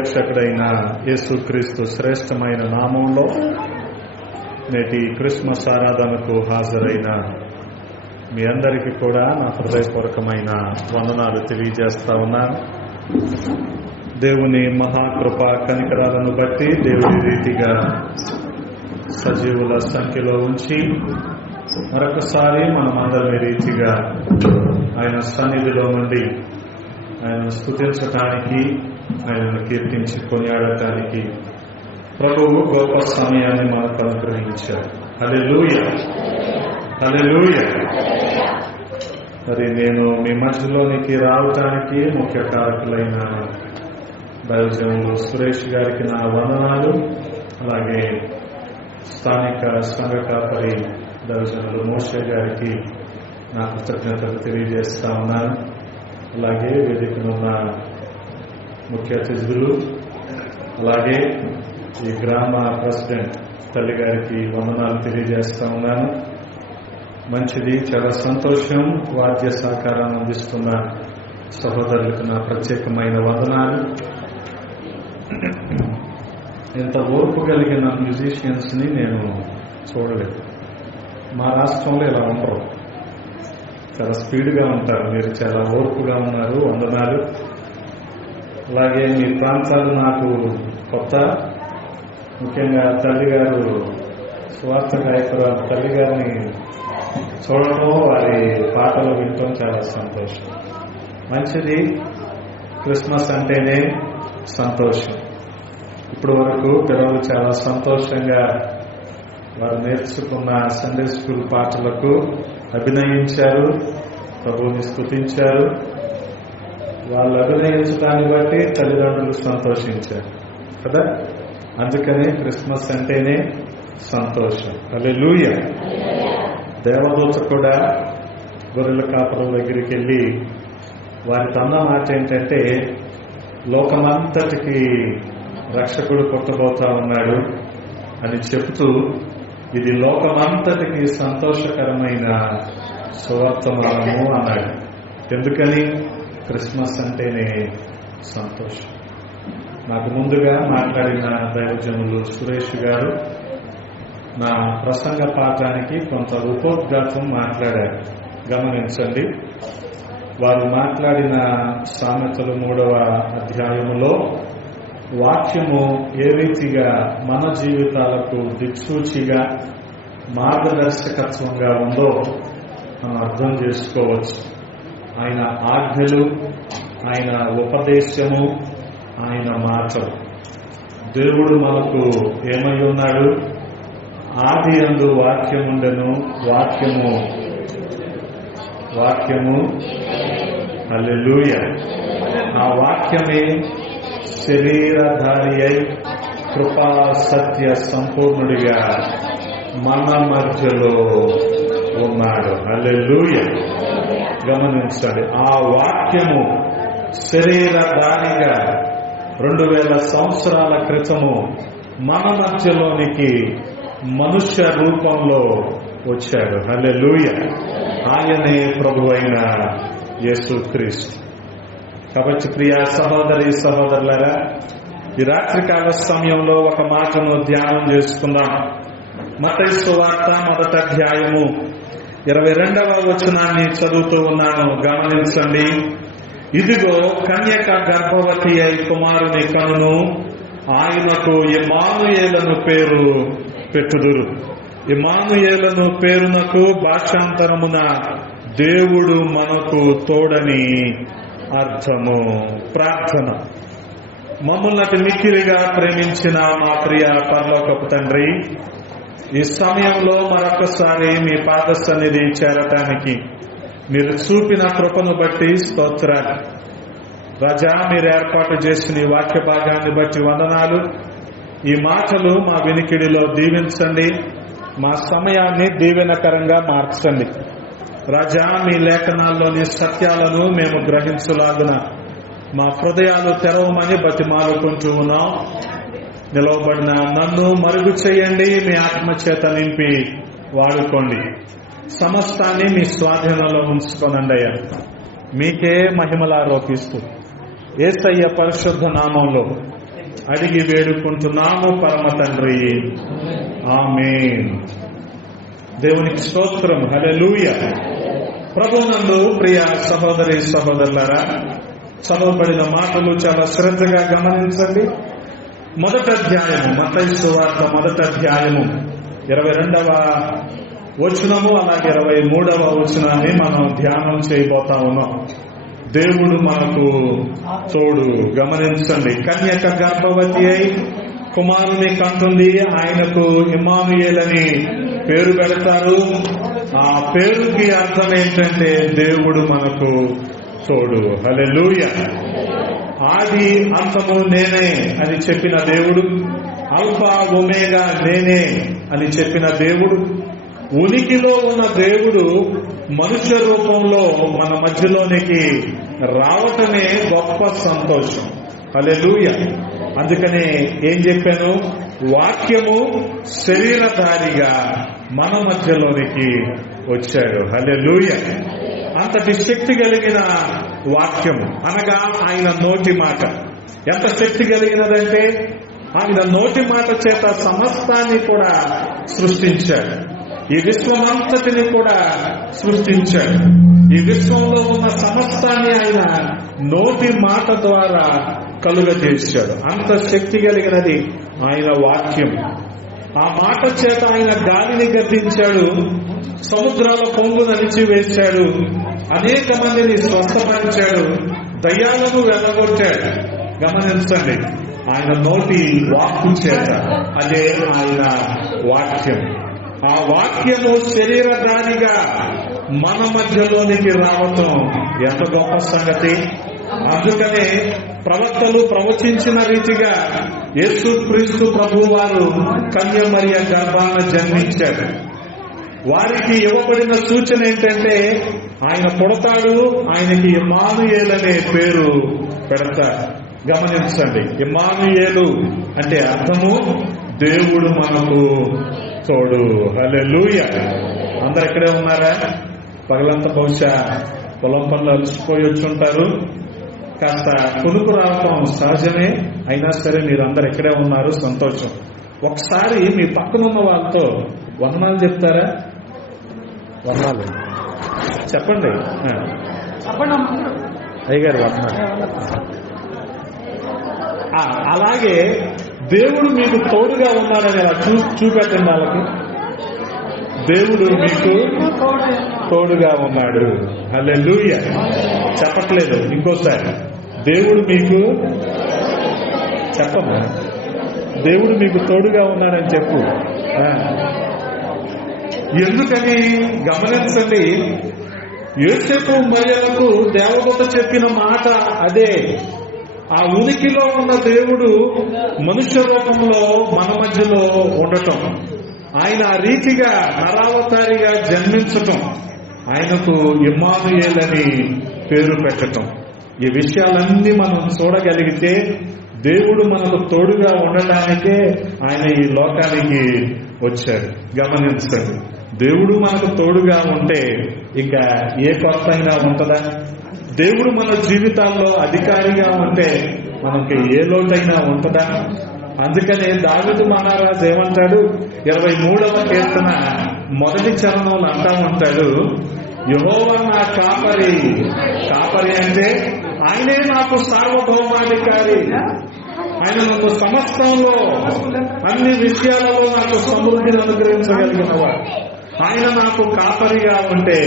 రక్షకుడైన యేసుక్రీస్తు శ్రేష్టమైన నామంలో నేటి క్రిస్మస్ ఆరాధనకు హాజరైన మీ అందరికీ కూడా నా హృదయపూర్వకమైన వందనాలు తెలియజేస్తా ఉన్నాను. దేవుని మహాకృప కనికరాలను బట్టి దేవుని రీతిగా సజీవుల సంఖ్యలో ఉంచి మరొకసారి మనమందరి రీతిగా ఆయన సన్నిధిలో నుండి ఆయనను స్తుతించటానికి, ఆయనను కీర్తించి కొనియాడటానికి ప్రభువు గొప్ప సమయాన్ని మనకు అనుగ్రహించారు. హల్లెలూయా, హల్లెలూయా. మరి నేను మీ మధ్యలోనికి రావటానికి ముఖ్య కారకులైన దైవజనులు సురేష్ గారికి నా వందనాలు, అలాగే స్థానిక సంఘ కాపరి దైవజనులు మోషే గారికి నా కృతజ్ఞతలు తెలియజేస్తా ఉన్నాను. అలాగే వేదికనున్న ముఖ్య అతిథులు, అలాగే ఈ గ్రామ ప్రెసిడెంట్ తల్లి గారికి వందనాలు తెలియజేస్తా ఉన్నాను. మంచిది, చాలా సంతోషం. వాద్య సహకారాన్ని అందిస్తున్న సహోదరులకు నా ప్రత్యేకమైన వందనాలు. ఇంత ఓర్పు కలిగిన మ్యూజిషియన్స్ ని నేను చూడలేదు. మా రాష్ట్రంలో ఇలా ఉండరు, చాలా స్పీడ్గా ఉంటారు. మీరు చాలా ఓర్పుగా ఉన్నారు, వందనాలు. అలాగే మీ ప్రాంతాలు నాకు కొత్త. ముఖ్యంగా తల్లిగారు, స్వార్థ గాయకురాలు తల్లిగారిని చూడటం, వారి పాటలు వినటం చాలా సంతోషం. మంచిది, క్రిస్మస్ అంటేనే సంతోషం. ఇప్పటి వరకు పిల్లలు చాలా సంతోషంగా వారు నేర్చుకున్న సండే స్కూల్ పాటలకు అభినయించారు, ప్రభువుని స్తుతించారు. వాళ్ళు అభినయించడాన్ని బట్టి తల్లిదండ్రులు సంతోషించారు కదా. అందుకనే క్రిస్మస్ అంటేనే సంతోషం. హల్లెలూయా. దేవదూత కూడా గొర్రెల కాపురం దగ్గరికి వెళ్ళి వారి తన్న మాట ఏంటంటే, లోకమంతటికి రక్షకుడు పుట్టబోతా ఉన్నాడు అని చెబుతూ, ఇది లోకమంతటికి సంతోషకరమైన సువర్తమానము అన్నాడు. ఎందుకని? క్రిస్మస్ అంటేనే సంతోషం. నాకు ముందుగా మాట్లాడిన దైవజనులు సురేష్ గారు నా ప్రసంగ పాఠానికి కొంత ఉపోద్ఘాతం మాట్లాడారు. గమనించండి. వారు మాట్లాడిన సామెతలు 3వ అధ్యాయములో వాక్యము ఏ రీతిగా మన జీవితాలకు దిక్సూచిగా మార్గదర్శకత్వంగా ఉందో మనం అర్థం చేసుకోవచ్చు. ఆయన ఆజ్ఞలు, ఆయన ఉపదేశము, ఆయన మాటలు. దేవుడు మనకు ఏమై ఉన్నాడు? ఆది యందు వాక్యముండెను, వాక్యము హల్లెలూయా. ఆ వాక్యమే శరీరధారి అయి కృపా సత్య సంపూర్ణుడిగా మన మధ్యలో ఉన్నాడు. హల్లెలూయా. గమనించండి, ఆ వాక్యము శరీరధారిగా 2000 సంవత్సరాల క్రితము మన మధ్యలోనికి మనుష్య రూపంలో వచ్చాడు. హల్లెలూయా. ఆయనే ప్రభువైన యేసుక్రీస్తు. కాబట్టి ప్రియ సహోదరి సహోదరులారా, ఈ రాత్రికాల సమయంలో ఒక మాటను ధ్యానం చేసుకుందాం. మత్తయి సువార్త 1వ అధ్యాయము 22వ వచనాన్ని చదువుతూ ఉన్నాను. గమనించండి. ఇదిగో, కన్యక గర్భవతి అయి కుమారుని కనును, ఆయనకు ఇమ్మానుయేలను పేరు పెట్టుదురు. ఇమ్మానుయేలను పేరునకు భాషాంతరమున దేవుడు మనకు తోడని అర్థము. ప్రార్థన. మమ్మల్ని మిక్కిలిగా ప్రేమించిన మా ప్రియ పరలోకపు తండ్రి, ఈ సమయంలో మరొకసారి మీ పాద సన్నిధి చేరటానికి మీరు చూపిన కృపను బట్టి స్తోత్రాలు. రాజా, మీరు ఏర్పాటు చేసిన ఈ వాక్య భాగాన్ని బట్టి వందనాలు. ఈ మాటలు మా వినికిడిలో దీవించండి, మా సమయాన్ని దీవెనకరంగా మార్చండి. రాజా, మీ లేఖనాల్లోని సత్యాలను మేము గ్రహించలాగున మా హృదయాలు తెరవమని బతిమాలుకుంటూ ఉన్నాం. నిలవబడిన నన్ను మరుగు చేయండి, మీ ఆత్మచేత నింపి వాడుకోండి. సమస్తాన్ని మీ స్వాధీనంలో ఉంచుకోనండి అయ్యా. మీకే మహిమలారోపిస్తూ యేసయ్య పరిశుద్ధ నామంలో అడిగి వేడుకుంటున్నాము పరమ తండ్రి, ఆమేన్. దేవునికి స్తోత్రం. హల్లెలూయా. ప్రభునందు ప్రియ సహోదరి సహోదరులారా, చదవబడిన మాటలు చాలా శ్రద్ధగా గమనించండి. మొదటి అధ్యాయము, మత్తయి సువార్త మొదటి అధ్యాయము 22వ వచనము అలాగే 23వ వచనాన్ని మనం ధ్యానం చేయబోతా ఉన్నాం. దేవుడు మనకు తోడు. గమనించండి. కన్యక గర్భవతి అయి కుమారుని కంటుంది. ఆయనకు ఇమ్మానుయేల్ అని పేరు పెడతారు. ఆ పేరుకి అర్థం ఏంటంటే దేవుడు మనకు తోడు. హల్లెలూయా. ఆది అంతము నేనే అని చెప్పిన దేవుడు, ఆల్ఫా ఒమేగా నేనే అని చెప్పిన దేవుడు, ఉనికిలో ఉన్న దేవుడు మనుష్య రూపంలో మన మధ్యలోనికి రావటమే గొప్ప సంతోషం. హల్లెలూయా. అందుకనే ఏం చెప్పాను? వాక్యము శరీరధారిగా మన మధ్యలోనికి వచ్చాడు. హల్లెలూయా. అంతటి శక్తి కలిగిన వాక్యము అనగా ఆయన నోటి మాట. ఎంత శక్తి కలిగినదంటే ఆయన నోటి మాట చేత సమస్తాన్ని కూడా సృష్టించాడు. ఈ విశ్వమంతటిని కూడా సృష్టించాడు. ఈ విశ్వంలో ఉన్న సమస్తాన్ని ఆయన నోటి మాట ద్వారా కలుగజేశాడు. అంత శక్తి కలిగినది ఆయన వాక్యం. ఆ మాట చేత ఆయన గాలిని గద్దించాడు, సముద్రాల పొంగు నలిచివేశాడు, అనేక మందిని స్వస్థపరిచాడు, దయ్యాలను వెళ్ళగొట్టాడు. గమనించండి, ఆయన నోటి వాక్కు చేత. అదే ఆయన వాక్యం. ఆ వాక్యము శరీరధారిగా మన మధ్యలోనికి రావటం ఎంత గొప్ప సంగతి. అందుకనే ప్రవక్తలు ప్రవచించిన రీతిగా యేసుక్రీస్తు ప్రభువు వారు కన్య మరియ గర్భాన జన్మించాడు. వారికి ఇవ్వబడిన సూచన ఏంటంటే ఆయన పుడతాడు, ఆయనకి ఇమ్మానుయేల్ అనే పేరు పెడతారు. గమనించండి, ఇమ్మానుయేలు అంటే అర్థము దేవుడు మనకు తోడు. హల్లెలూయా. అందరు ఇక్కడే ఉన్నారా? పగలంతా బహుశా పొలం పనులు అలసిపోయి వచ్చి ఉంటారు. కాస్త కొనుక్కు రావటం సహజమే. అయినా సరే మీరు అందరు ఇక్కడే ఉన్నారు, సంతోషం. ఒకసారి మీ పక్కనున్న వాళ్ళతో వందనాలు చెప్తారా? వందనాలు చెప్పండి. అయ్యగారు వందనాలు. అలాగే దేవుడు మీకు తోడుగా ఉన్నాడని అలా చూపెట్టండి వాళ్ళకి. దేవుడు మీకు తోడుగా ఉన్నాడు. హల్లెలూయా. చెప్పట్లేదు, ఇంకోసారి దేవుడు మీకు చెప్పమ్మా. దేవుడు మీకు తోడుగా ఉన్నాడని చెప్పు. ఎందుకని గమనించండి. యోసేపు మరియలకు దేవదూత చెప్పిన మాట అదే. ఆ ఉనికిలో ఉన్న దేవుడు మనుష్య రూపంలో మన మధ్యలో ఉండటం, ఆయన ఆ రీతిగా నరావతారిగా జన్మించటం, ఆయనకు ఇమ్మానుయేల్ అని పేరు పెట్టటం, ఈ విషయాలన్నీ మనం చూడగలిగితే దేవుడు మనకు తోడుగా ఉండటానికే ఆయన ఈ లోకానికి వచ్చాడు. గమనించండి, దేవుడు మనకు తోడుగా ఉంటే ఇంకా ఏ కొత్త అయినా ఉంటుందా? దేవుడు మన జీవితాల్లో అధికారిగా ఉంటే మనకి ఏ లోటైనా ఉంటుందా? అందుకనే దావీదు మహారాజు ఏమంటాడు? 23వ కీర్తన మొదటి చరణంలో అంటా ఉంటాడు, యెహోవా నా కాపరి. కాపరి అంటే ఆయనే నాకు సార్వభౌమాధికారి. ఆయన నాకు సమస్తంలో అన్ని విషయాలలో నాకు సమృద్ధిని అనుగ్రహించగలిగినవాడు. ఆయన నాకు కాపరిగా ఉంటే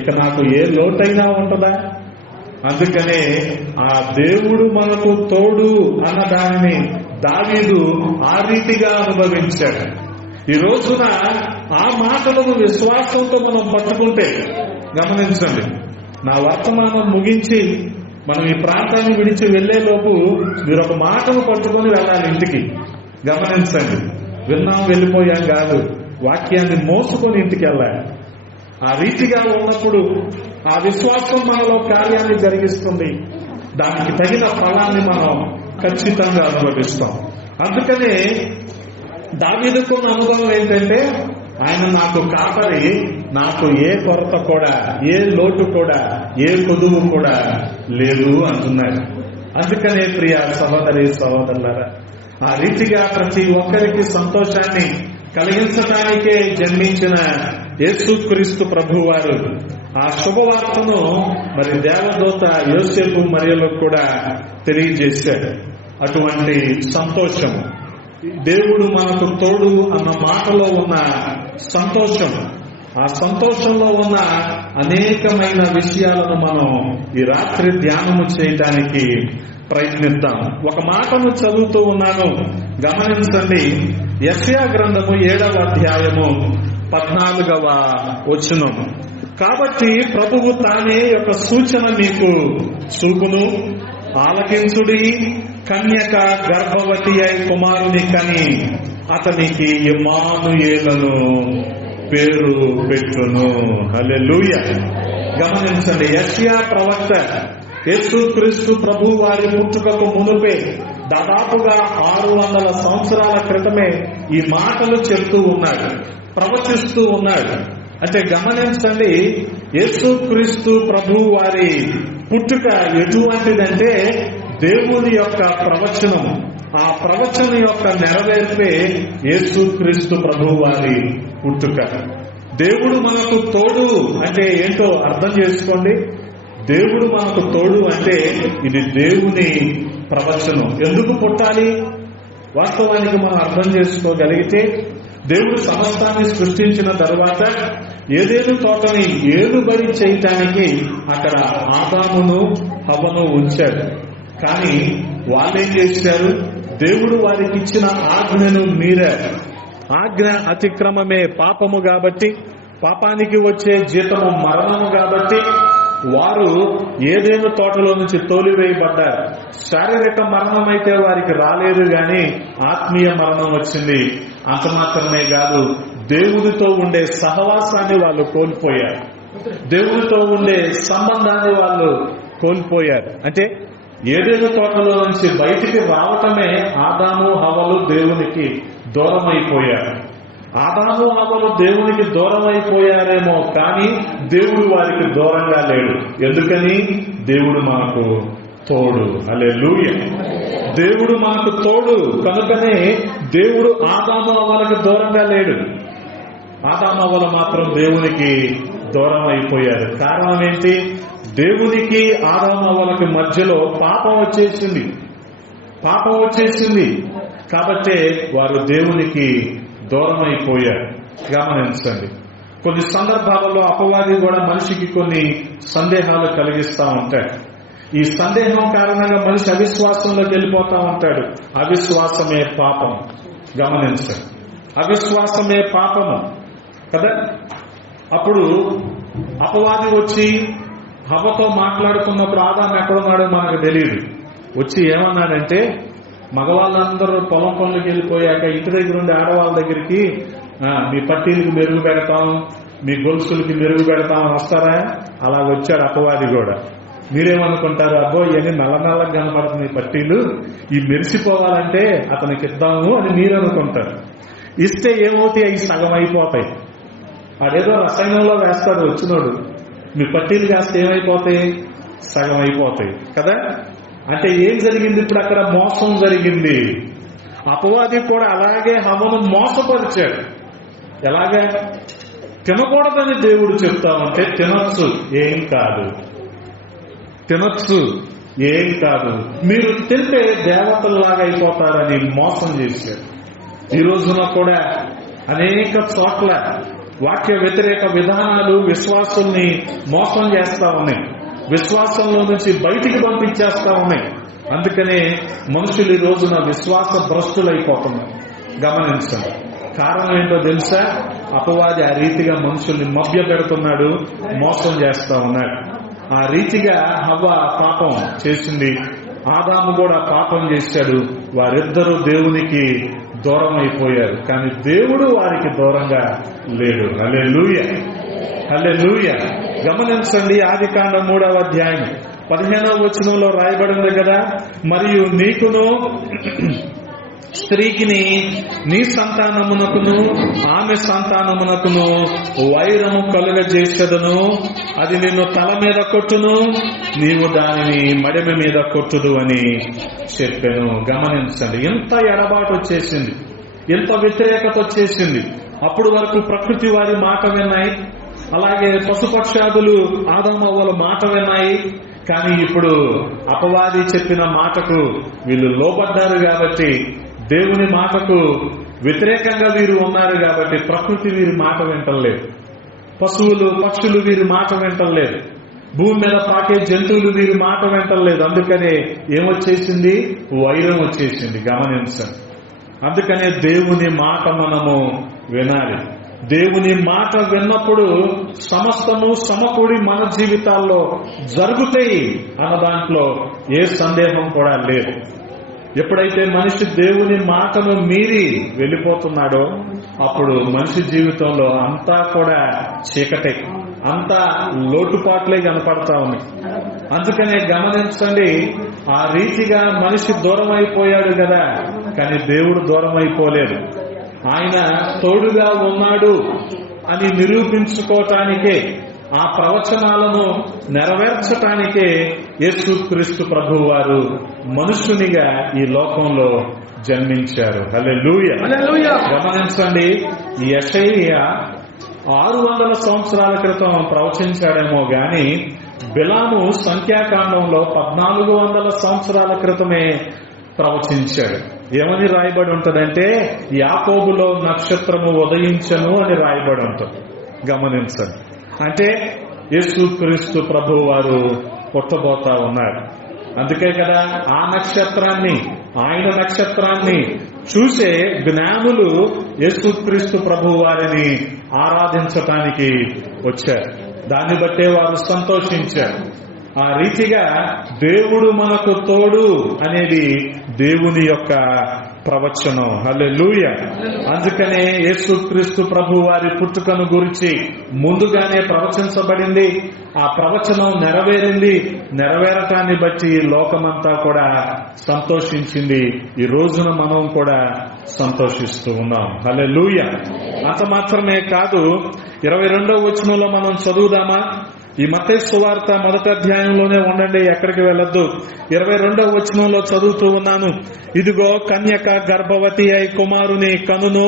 ఇక నాకు ఏ లోటైనా ఉంటుందా? అందుకనే ఆ దేవుడు మనకు తోడు అన్న దానిని దావీదు ఆ రీతిగా అనుభవించాడు. ఈ రోజున ఆ మాటలను విశ్వాసంతో మనం పట్టుకుంటే, గమనించండి, నా వర్తమానం ముగించి మనం ఈ ప్రాంతాన్ని విడిచి వెళ్లేలోపు మీరు ఒక మాటను పట్టుకొని వెళ్ళాలి ఇంటికి. గమనించండి, విన్నాం వెళ్ళిపోయాం కాదు, వాక్యాన్ని మోసుకొని ఇంటికి వెళ్ళాలి. ఆ రీతిగా ఉన్నప్పుడు ఆ విశ్వాసం మనలో కార్యాన్ని జరిగిస్తుంది. దానికి తగిన ఫలాన్ని మనం ఖచ్చితంగా అనుభవిస్తాం. అందుకనే దావీదుకున్న అనుభవం ఏంటంటే ఆయన నాకు కాపరి, నాకు ఏ కొరత కూడా, ఏ లోటు కూడా, ఏ కొదువు కూడా లేదు అంటున్నాడు. అందుకనే ప్రియ సహోదరి సహోదరులారా, ఆ రీతిగా ప్రతి ఒక్కరికి సంతోషాన్ని కలిగించడానికే జన్మించిన యేసుక్రీస్తు ప్రభువారు ఆ శుభవార్తను మరి దేవదూత యోసేపు మరియలకు కూడా తెలియజేశాడు. అటువంటి సంతోషం, దేవుడు మనకు తోడు అన్న మాటలో ఉన్న సంతోషం, ఆ సంతోషంలో ఉన్న అనేకమైన విషయాలను మనం ఈ రాత్రి ధ్యానము చేయడానికి ప్రయత్నిద్దాం. ఒక మాటను చదువుతూ ఉన్నాను, గమనించండి. యెషయా గ్రంథము 7వ అధ్యాయము 14వ వచనం. కాబట్టి ప్రభువు తానే యొక్క సూచన మీకు చూపును, ఆలకించుడి, కన్యక గర్భవతి అయి కుమారుని కని అతనికి ఇమ్మానుయేలును పేరు పెట్టును. హల్లెలూయా. గమనించండి, యెషయా ప్రవక్త యేసుక్రీస్తు ప్రభు వారి పుట్టుకకు మునుపే దాదాపుగా 600 సంవత్సరాల క్రితమే ఈ మాటలు చెప్తూ ఉన్నాడు, ప్రవచిస్తూ ఉన్నాడు. అంటే గమనించండి, యేసుక్రీస్తు ప్రభు వారి పుట్టుక ఎటువంటిదంటే దేవుని యొక్క ప్రవచనం. ఆ ప్రవచనం యొక్క నెరవేర్పే యేసుక్రీస్తు ప్రభు వారి పుట్టుక. దేవుడు మనకు తోడు అంటే ఏంటో అర్థం చేసుకోండి. దేవుడు మనకు తోడు అంటే ఇది దేవుని ప్రవచనం. ఎందుకు పుట్టాలి? వాస్తవానికి మనం అర్థం చేసుకోగలిగితే, దేవుడు సమస్తాన్ని సృష్టించిన తర్వాత ఏదేను తోటని ఏలుబడి చేయటానికి అక్కడ ఆదామును హవ్వను ఉంచాడు. కానీ వాళ్ళేం చేశారు? దేవుడు వారికి ఇచ్చిన ఆజ్ఞను మీరారు. ఆజ్ఞ అతిక్రమమే పాపము కాబట్టి, పాపానికి వచ్చే జీతము మరణము కాబట్టి వారు ఏదేను తోటలో నుంచి తోలివేయబడ్డారు. శారీరక మరణం అయితే వారికి రాలేదు, గాని ఆత్మీయ మరణం వచ్చింది. అంత మాత్రమే కాదు, దేవుడితో ఉండే సహవాసాన్ని వాళ్ళు కోల్పోయారు, దేవుడితో ఉండే సంబంధాన్ని వాళ్ళు కోల్పోయారు. అంటే ఏదేను తోటలో నుంచి బయటికి రావటమే ఆదాము హవ్వలు దేవునికి దూరం అయిపోయారు. ఆదాము హవ్వలు దేవునికి దూరం అయిపోయారేమో కానీ దేవుడు వారికి దూరంగా లేడు. ఎందుకని? దేవుడు మనకు తోడు. హల్లెలూయా. దేవుడు మనకు తోడు కనుకనే దేవుడు ఆదాము హవ్వలకు దూరంగా లేడు. ఆదాము హవ్వలు మాత్రం దేవునికి దూరం అయిపోయారు. కారణం ఏంటి? దేవునికి ఆదాము హవ్వలకి మధ్యలో పాపం వచ్చేసింది కాబట్టే వారు దేవునికి దూరం అయిపోయారు. గమనించండి, కొన్ని సందర్భాలలో అపవాది కూడా మనిషికి కొన్ని సందేహాలు కలిగిస్తా ఉంటాడు. ఈ సందేహం కారణంగా మనిషి అవిశ్వాసంలోకి వెళ్ళిపోతా ఉంటాడు. అవిశ్వాసమే పాపం. గమనించండి, అవిశ్వాసమే పాపము కదా. అప్పుడు అపవాది వచ్చి హవ్వతో మాట్లాడుకున్నప్పుడు ఆదాము ఎక్కడున్నాడో మనకు తెలియదు. వచ్చి ఏమన్నాడంటే, మగవాళ్ళందరూ పొలం పనులకు వెళ్ళిపోయాక ఇంటి దగ్గర ఉండే ఆడవాళ్ళ దగ్గరికి మీ పట్టీలకు మెరుగు పెడతాం, మీ గొలుసులకి మెరుగు పెడతాం వస్తారా? అలా వచ్చాడు అపవాది కూడా. మీరేమనుకుంటారు? అబ్బో ఇవన్నీ నల్లగా కనపడుతున్నాయి పట్టీలు, ఈ మెరిసిపోవాలంటే అతనికి ఇద్దాము అని మీరు అనుకుంటారు. ఇస్తే ఏమవుతాయి? అవి సగం అయిపోతాయి. అదేదో రసాయనంలో వేస్తాడు వచ్చినోడు, మీ పట్టీలు కాస్తే ఏమైపోతాయి? సగం అయిపోతాయి కదా. అంటే ఏం జరిగింది? ఇప్పుడు అక్కడ మోసం జరిగింది. అపవాది కూడా అలాగే హవ్వను మోసపరిచాడు. ఎలాగా? తినకూడదని దేవుడు చెప్తా ఉంటే తినొచ్చు, ఏం కాదు, తినొచ్చు, ఏం కాదు, మీరు తింటే దేవతల్లాగా అయిపోతారని మోసం చేశాడు. ఈ రోజున కూడా అనేక చోట్ల వాక్య వ్యతిరేక విధానాలు విశ్వాసుల్ని మోసం చేస్తా ఉన్నాయి, విశ్వాసంలో నుంచి బయటికి పంపించేస్తా ఉన్నాయి. అందుకనే మనుషులు ఈ రోజున విశ్వాస భ్రష్టులైపోతున్నారు. గమనించండి, కారణం ఏంటో తెలుసా? అపవాది ఆ రీతిగా మనుషుల్ని మభ్య పెడుతున్నాడు, మోసం చేస్తా ఉన్నాడు. ఆ రీతిగా హవ్వ పాపం చేసింది, ఆదాము కూడా పాపం చేశాడు. వారిద్దరూ దేవునికి దూరం అయిపోయారు, కానీ దేవుడు వారికి దూరంగా లేడు. హల్లెలూయా, హల్లెలూయా. గమనించండి, ఆదికాండం 3వ అధ్యాయం 15వ వచనంలో రాయబడింది కదా, మరియు నీకును స్త్రీకిని నీ సంతానమునకును ఆమె సంతానమునకును వైరము కలుగజేసెదను, అది నిన్ను తల మీద కొట్టును, నీవు దానిని మడిమ మీద కొట్టుదు అని చెప్పాను. గమనించండి, ఎంత ఎడబాటు వచ్చేసింది, ఎంత వ్యతిరేకత వచ్చేసింది. అప్పుడు వరకు ప్రకృతి వారి మాట విన్నాయి, అలాగే పశుపక్షాదులు ఆదమవ్వల మాట విన్నాయి. కానీ ఇప్పుడు అపవాది చెప్పిన మాటకు వీళ్ళు లోబడ్డారు కాబట్టి, దేవుని మాటకు వ్యతిరేకంగా వీరు ఉన్నారు కాబట్టి ప్రకృతి వీరి మాట వింటలేదు, పశువులు పక్షులు వీరి మాట వింటలేదు, భూమి మీద పాకే జంతువులు వీరి మాట వింటలేదు. అందుకనే ఏమొచ్చేసింది? వైరం వచ్చేసింది. గమనించండి, అందుకనే దేవుని మాట మనము వినాలి. దేవుని మాట విన్నప్పుడు సమస్తము సమకూడి మన జీవితాల్లో జరుగుతాయి అన్న దాంట్లో ఏ సందేహం కూడా లేదు. ఎప్పుడైతే మనిషి దేవుని మాటను మీరి వెళ్ళిపోతున్నాడో అప్పుడు మనిషి జీవితంలో అంతా కూడా చీకటే, అంతా లోటుపాట్లే కనపడతా ఉన్నాయి. అందుకనే గమనించండి, ఆ రీతిగా మనిషి దూరం అయిపోయాడు కదా, కానీ దేవుడు దూరం అయిపోలేదు. ఆయన తోడుగా ఉన్నాడు అని నిరూపించుకోవటానికే, ఆ ప్రవచనాలను నెరవేర్చటానికే యేసుక్రీస్తు ప్రభువు వారు మనుషునిగా ఈ లోకంలో జన్మించారు. హల్లెలూయా. గమనించండి, యెషయా 600 సంవత్సరాల క్రితం ప్రవచించాడేమో గాని బిలాము సంఖ్యాకాండంలో 1400 సంవత్సరాల క్రితమే ప్రవచించాడు. ఏమని రాయబడి ఉంటదంటే, యాకోబులో నక్షత్రము ఉదయించను అని రాయబడి ఉంటుంది. గమనించండి, అంటే యేసుక్రీస్తు ప్రభువు వారు పుట్టబోతా ఉన్నారు. అందుకే కదా ఆ నక్షత్రాన్ని, ఆయన నక్షత్రాన్ని చూసే జ్ఞానులు యేసుక్రీస్తు ప్రభువు వారిని ఆరాధించటానికి వచ్చారు. దాన్ని బట్టే వారు సంతోషించారు. ఆ రీతిగా దేవుడు మనకు తోడు అనేది దేవుని యొక్క ప్రవచనం. హల్లెలూయా. అందుకనే యేసుక్రీస్తు ప్రభు వారి పుట్టుకను గురించి ముందుగానే ప్రవచించబడింది. ఆ ప్రవచనం నెరవేరింది. నెరవేరటాన్ని బట్టి లోకమంతా కూడా సంతోషించింది. ఈ రోజున మనం కూడా సంతోషిస్తూ ఉన్నాం. హల్లెలూయా. అంత మాత్రమే కాదు, 22వ వచనంలో మనం చదువుదామా? ఈ మత్తయి సువార్త 1వ అధ్యాయంలోనే ఉండండి, ఎక్కడికి వెళ్ళొద్దు. 22వ వచనంలో చదువుతూ ఉన్నాను. ఇదిగో కన్యక గర్భవతి అయి కుమారుని కనును,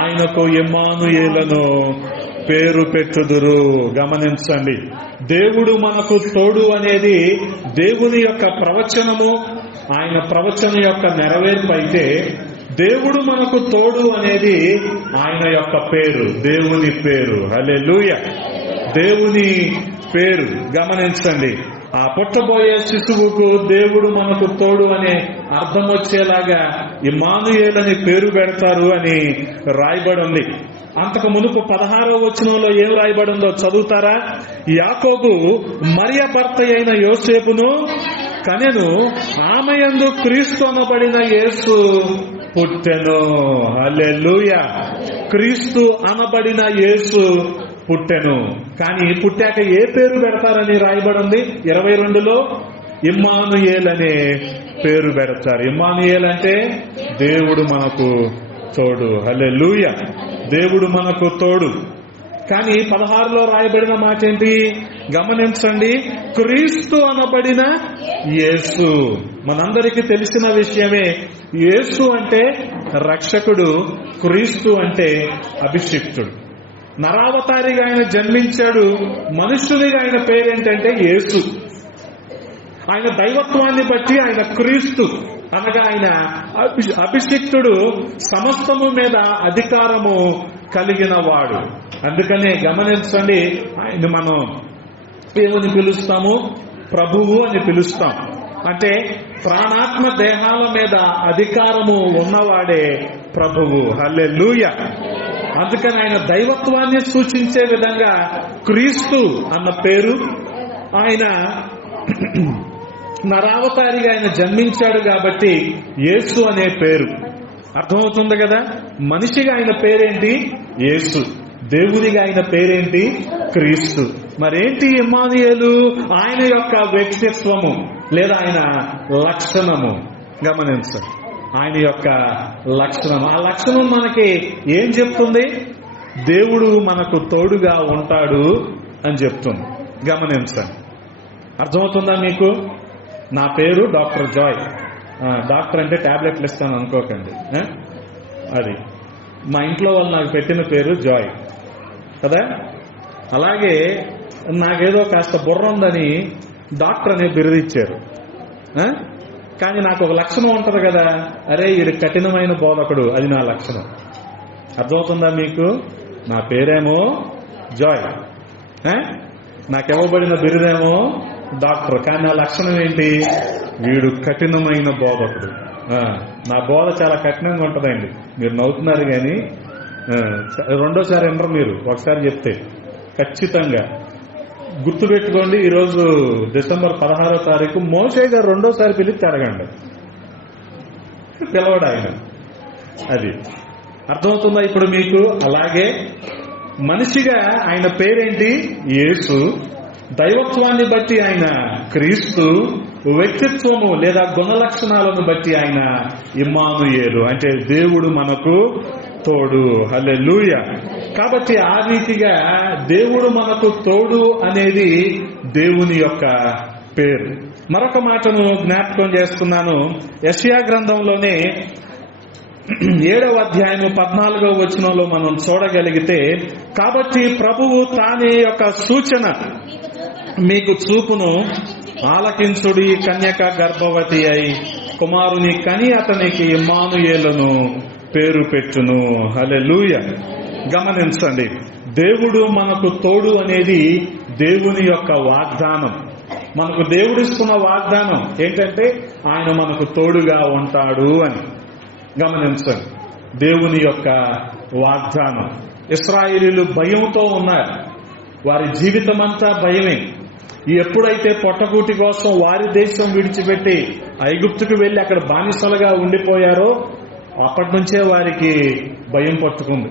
ఆయనకు ఇమ్మానుయేలను పేరు పెట్టుదురు. గమనించండి, దేవుడు మనకు తోడు అనేది దేవుని యొక్క ప్రవచనము, ఆయన ప్రవచనం యొక్క నెరవేర్పు అయితే, దేవుడు మనకు తోడు అనేది ఆయన యొక్క పేరు, దేవుని పేరు. హల్లెలూయా. దేవుని పేరు. గమనించండి, ఆ పుట్టబోయే శిశువుకు దేవుడు మనకు తోడు అనే అర్థం వచ్చేలాగా ఇమ్మానుయేలని పేరు పెడతారు అని రాయబడి ఉంది. అంతకు మునుపు 16వ వచనంలో ఏం రాయబడి ఉందో చదువుతారా? యాకోబు మరియ భర్త అయిన యోసేపును కనెను, ఆమె యందు క్రీస్తు అనబడిన యేసు పుట్టెను. హల్లెలూయా. క్రీస్తు అనబడిన యేసు పుట్టెను. కానీ పుట్టాక ఏ పేరు పెడతారని రాయబడి ఉంది 22లో? ఇమ్మానుయేల్ అనే పేరు పెడతారు. ఇమ్మానుయేల్ అంటే దేవుడు మనకు తోడు. హల్లెలూయా. దేవుడు మనకు తోడు. కానీ 16లో రాయబడిన మాట ఏంటి? గమనించండి, క్రీస్తు అనబడిన యేసు. మనందరికీ తెలిసిన విషయమే. యేసు అంటే రక్షకుడు, క్రీస్తు అంటే అభిషిక్తుడు. నరావతారిగా ఆయన జన్మించాడు. మనుష్యునిగా ఆయన పేరేంటంటే యేసు. ఆయన దైవత్వాన్ని బట్టి ఆయన క్రీస్తు అనగా ఆయన అభిషిక్తుడు, సమస్తము మీద అధికారము కలిగిన వాడు. అందుకనే గమనించండి, ఆయన మనం ఏమని పిలుస్తాము? ప్రభువు అని పిలుస్తాం. అంటే ప్రాణాత్మ దేహాల మీద అధికారము ఉన్నవాడే ప్రభువు. హల్లెలూయా. అందుకని ఆయన దైవత్వాన్ని సూచించే విధంగా క్రీస్తు అన్న పేరు, ఆయన నరావతారిగా ఆయన జన్మించాడు కాబట్టి యేసు అనే పేరు. అర్థమవుతుంది కదా? మనిషిగా ఆయన పేరేంటి? యేసు. దేవునిగా ఆయన పేరేంటి? క్రీస్తు. మరేంటి ఇమ్మానుయేలు? ఆయన యొక్క వ్యక్తిత్వము లేదా ఆయన లక్షణము. గమనించండి, ఆయన యొక్క లక్షణం. ఆ లక్షణం మనకి ఏం చెప్తుంది? దేవుడు మనకు తోడుగా ఉంటాడు అని చెప్తుంది. గమనించండి. అర్థమవుతుందా మీకు? నా పేరు డాక్టర్ జాయ్. డాక్టర్ అంటే టాబ్లెట్లు ఇస్తాను అనుకోకండి. అది మా ఇంట్లో వాళ్ళు నాకు పెట్టిన పేరు జాయ్ కదా. అలాగే నాకేదో కాస్త బుర్ర ఉందని డాక్టర్ అనే బిరుదు ఇచ్చారు. కానీ నాకు ఒక లక్షణం ఉంటుంది కదా, అరే ఇది కఠినమైన బోధకుడు, అది నా లక్షణం. అర్థమవుతుందా మీకు? నా పేరేమో జాయ్, నాకివ్వబడిన బిరుదేమో డాక్టర్, కానీ నా లక్షణం ఏంటి? వీడు కఠినమైన బోధకుడు. నా బోధ చాలా కఠినంగా ఉంటుందండి. మీరు నవ్వుతున్నారు కానీ రెండోసారి వినరు మీరు, ఒకసారి చెప్తే ఖచ్చితంగా గుర్తుపెట్టుకోండి. ఈరోజు డిసెంబర్ 16వ తారీఖు మోషే గారు రెండోసారి పిలిచి అడగండి, పిలవడు ఆయన. అది అర్థమవుతుందా ఇప్పుడు మీకు? అలాగే మనిషిగా ఆయన పేరేంటి? యేసు. దైవత్వాన్ని బట్టి ఆయన క్రీస్తు. వ్యక్తిత్వము లేదా గుణ లక్షణాలను బట్టి ఆయన ఇమ్మానుయేలు, అంటే దేవుడు మనకు తోడు. హల్లెలూయా. కాబట్టి ఆ రీతిగా దేవుడు మనకు తోడు అనేది దేవుని యొక్క పేరు. మరొక మాటను జ్ఞాపకం చేస్తున్నాను. యెషయా గ్రంథంలోనే 7వ అధ్యాయము 14వ వచనంలో మనం చూడగలిగితే, కాబట్టి ప్రభువు తానే యొక్క సూచన మీకు చూపును, ఆలకించుడి, కన్యక గర్భవతి అయి కుమారుని కని అతనికి ఇమ్మానుయేలును పేరు పెట్టును. హల్లెలూయా. గమనించండి, దేవుడు మనకు తోడు అనేది దేవుని యొక్క వాగ్దానం. మనకు దేవుడిస్తున్న వాగ్దానం ఏంటంటే ఆయన మనకు తోడుగా ఉంటాడు అని. గమనించండి, దేవుని యొక్క వాగ్దానం. ఇశ్రాయేలీయులు భయంతో ఉన్నారు. వారి జీవితం అంతా భయమే. ఎప్పుడైతే పొట్టకూటి కోసం వారి దేశం విడిచిపెట్టి ఐగుప్తుకు వెళ్లి అక్కడ బానిసలుగా ఉండిపోయారో అప్పటి నుంచే వారికి భయం పట్టుకుంది.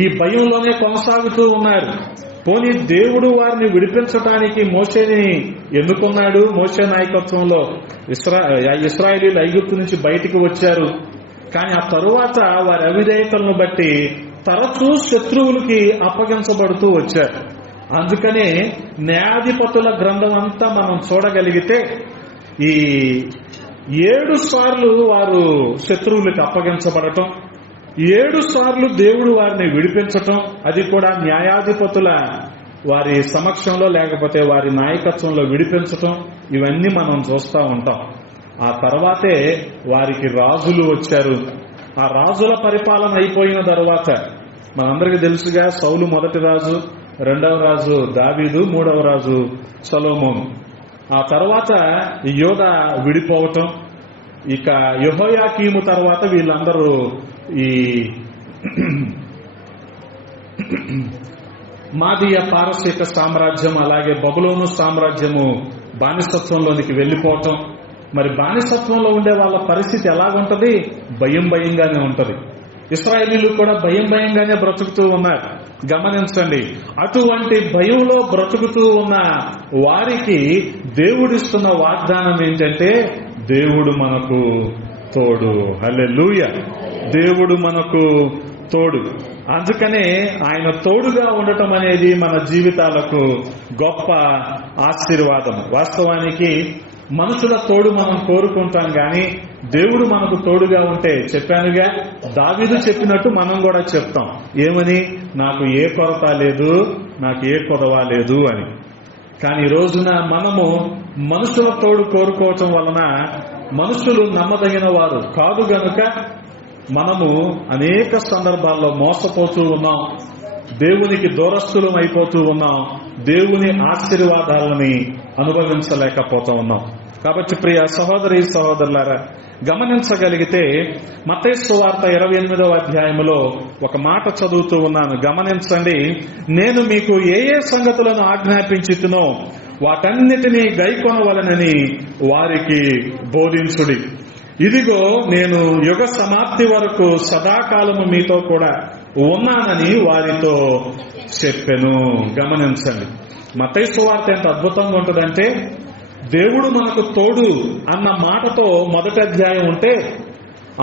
ఈ భయంలోనే కొనసాగుతూ ఉన్నారు. పోనీ దేవుడు వారిని విడిపించడానికి మోషేని ఎన్నుకున్నాడు. మోషే నాయకత్వంలో ఇశ్రాయేలీయులు ఐగుప్తు నుంచి బయటికి వచ్చారు. కానీ ఆ తరువాత వారి అవిధేయతలను బట్టి తరచూ శత్రువులకి అప్పగించబడుతూ వచ్చారు. అందుకనే న్యాయాధిపతుల గ్రంథం అంతా మనం చూడగలిగితే ఈ 7 సార్లు వారు శత్రువులకు అప్పగించబడటం, 7 సార్లు దేవుడు వారిని విడిపించటం, అది కూడా న్యాయాధిపతుల వారి సమక్షంలో లేకపోతే వారి నాయకత్వంలో విడిపించటం, ఇవన్నీ మనం చూస్తూ ఉంటాం. ఆ తర్వాతే వారికి రాజులు వచ్చారు. ఆ రాజుల పరిపాలన అయిపోయిన తర్వాత మనందరికీ తెలుసుగా, సౌలు మొదటి రాజు, 2వ రాజు దావీదు, 3వ రాజు సొలొమోను. ఆ తర్వాత యోధా విడిపోవటం, ఇక యెహోయాకీము తర్వాత వీళ్ళందరూ ఈ మాదీయ పారసీక సామ్రాజ్యం అలాగే బబులోను సామ్రాజ్యము బానిసత్వంలోనికి వెళ్లిపోవటం. మరి బానిసత్వంలో ఉండే వాళ్ళ పరిస్థితి ఎలాగుంటది? భయం భయంగానే ఉంటది. ఇశ్రాయేలీయులు కూడా భయం భయంగానే బ్రతుకుతూ ఉన్నారు. గమనించండి, అటువంటి భయంలో బ్రతుకుతూ ఉన్న వారికి దేవుడిస్తున్న వాగ్దానం ఏంటంటే దేవుడు మనకు తోడు. హల్లెలూయా. దేవుడు మనకు తోడు. అందుకనే ఆయన తోడుగా ఉండటం అనేది మన జీవితాలకు గొప్ప ఆశీర్వాదం. వాస్తవానికి మనుషుల తోడు మనం కోరుకుంటాం కానీ దేవుడు మనకు తోడుగా ఉంటే, చెప్పానుగా, దావీదు చెప్పినట్టు మనం కూడా చెప్తాం. ఏమని? నాకు ఏ కొరత లేదు, నాకు ఏ కొదవ లేదు అని. కానీ ఈ రోజున మనము మనుషుల తోడు కోరుకోవటం వలన మనుషులు నమ్మదగిన వారు కాదు గనుక మనము అనేక సందర్భాల్లో మోసపోతూ ఉన్నాం, దేవునికి దూరస్తులం అయిపోతూ ఉన్నాం, దేవుని ఆశీర్వాదాలని అనుభవించలేకపోతూ ఉన్నాం. కాబట్టి ప్రియ సహోదరి సహోదరులారా, గమనించగలిగితే మత్తయి సువార్త 28వ అధ్యాయములో ఒక మాట చదువుతూ ఉన్నాను. గమనించండి, నేను మీకు ఏ ఏ సంగతులను ఆజ్ఞాపించితునో వాటన్నిటినీ గైకొనవలనని వారికి బోధించుడి. ఇదిగో నేను యుగ సమాప్తి వరకు సదాకాలము మీతో కూడా ఉన్నానని వారితో చెప్పెను. గమనించండి, మత్తయి సువార్త ఎంత అద్భుతంగా ఉంటుందంటే, దేవుడు మనకు తోడు అన్న మాటతో మొదటి అధ్యాయం ఉంటే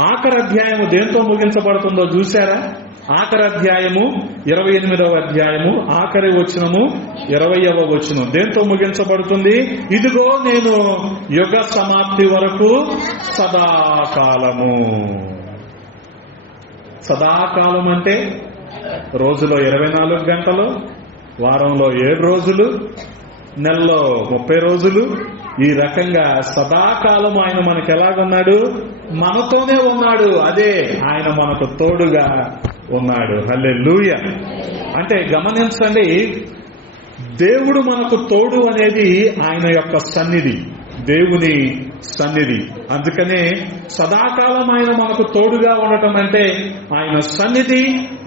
ఆఖరి అధ్యాయము దేంతో ముగించబడుతుందో చూశారా? ఆఖరి అధ్యాయము 28వ అధ్యాయము ఆఖరి వచనము 20వ వచనం దేంతో ముగించబడుతుంది? ఇదిగో నేను యుగ సమాప్తి వరకు సదాకాలము. సదాకాలం అంటే రోజులో 24 గంటలు, వారంలో 7 రోజులు, నెలలో 30 రోజులు. ఈ రకంగా సదాకాలం ఆయన మనకు ఎలాగున్నాడు? మనతోనే ఉన్నాడు. అదే ఆయన మనకు తోడుగా ఉన్నాడు. హల్లెలూయా. అంటే గమనించండి, దేవుడు మనకు తోడు అనేది ఆయన యొక్క సన్నిధి, దేవుని సన్నిధి. అందుకనే సదాకాలం ఆయన మనకు తోడుగా ఉండటం అంటే ఆయన సన్నిధి,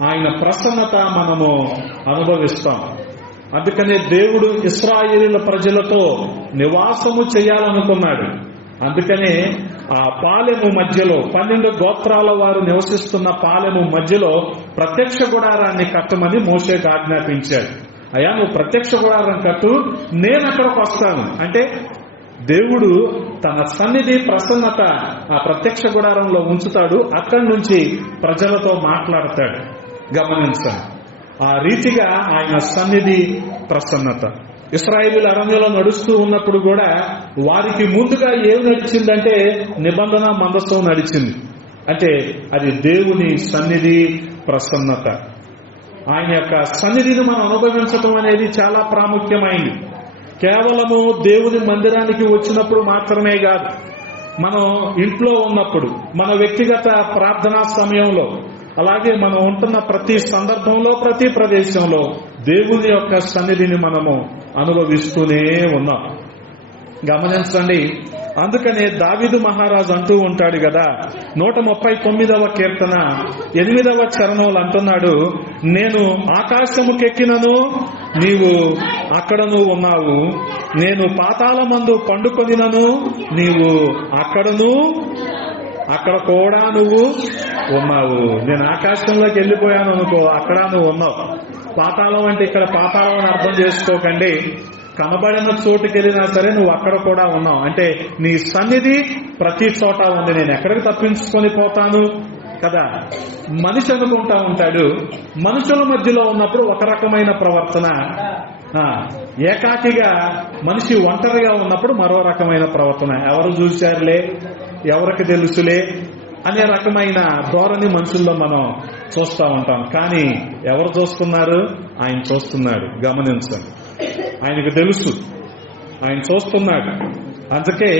ఆయన ప్రసన్నత మనము అనుభవిస్తాం. అందుకనే దేవుడు ఇశ్రాయేలీయుల ప్రజలతో నివాసము చేయాలనుకున్నాడు. అందుకనే ఆ పాలెము మధ్యలో 12 గోత్రాల వారు నివసిస్తున్న పాలెము మధ్యలో ప్రత్యక్ష గుడారాన్ని కట్టమని మోషేకు ఆజ్ఞాపించాడు. అయ్యా, నువ్వు ప్రత్యక్ష గుడారం కట్టు, నేను అక్కడికి వస్తాను అంటే దేవుడు తన సన్నిధి, ప్రసన్నత ఆ ప్రత్యక్ష గుడారంలో ఉంచుతాడు. అక్కడి నుంచి ప్రజలతో మాట్లాడతాడు. గమనించండి, ఆ రీతిగా ఆయన సన్నిధి, ప్రసన్నత. ఇశ్రాయేలీయులు అరణ్యంలో నడుస్తూ ఉన్నప్పుడు కూడా వారికి ముందుగా ఏం నడిచిందంటే నిబంధన మందసం నడిచింది. అంటే అది దేవుని సన్నిధి, ప్రసన్నత. ఆయన యొక్క సన్నిధిని మనం అనుభవించడం అనేది చాలా ప్రాముఖ్యమైంది. కేవలము దేవుని మందిరానికి వచ్చినప్పుడు మాత్రమే కాదు, మనం ఇంట్లో ఉన్నప్పుడు, మన వ్యక్తిగత ప్రార్థనా సమయంలో, అలాగే మనం ఉంటున్న ప్రతి సందర్భంలో, ప్రతి ప్రదేశంలో దేవుని యొక్క సన్నిధిని మనము అనుభవిస్తూనే ఉన్నాం. గమనించండి, అందుకనే దావీదు మహారాజు అంటూ ఉంటాడు కదా, 139వ కీర్తన 8వ చరణంలో అంటున్నాడు, నేను ఆకాశముకెక్కినను నీవు అక్కడను ఉన్నావు, నేను పాతాళమందు పండుకొనినను నీవు అక్కడను, అక్కడ కూడా నువ్వు ఉన్నావు. నేను ఆకాశంలోకి వెళ్ళిపోయాను అనుకో, అక్కడ నువ్వు ఉన్నావు. పాతాళం అంటే ఇక్కడ పాతాళం అని అర్థం చేసుకోకండి, కనబడిన చోటుకి వెళ్ళినా సరే నువ్వు అక్కడ కూడా ఉన్నావు. అంటే నీ సన్నిధి ప్రతి చోట ఉంది. నేను ఎక్కడికి తప్పించుకొని పోతాను కదా. మనిషి అనుకుంటా ఉంటాడు, మనుషుల మధ్యలో ఉన్నప్పుడు ఒక రకమైన ప్రవర్తన, ఏకాకిగా మనిషి ఒంటరిగా ఉన్నప్పుడు మరో రకమైన ప్రవర్తన. ఎవరు చూశారులే, ఎవరికి తెలుసులే అనే రకమైన ధోరణి మనుషుల్లో మనం చూస్తూ ఉంటాం. కానీ ఎవరు చూస్తున్నారు? ఆయన చూస్తున్నాడు. గమనించండి, ఆయనకు తెలుసు, ఆయన చూస్తున్నాడు. అందుకే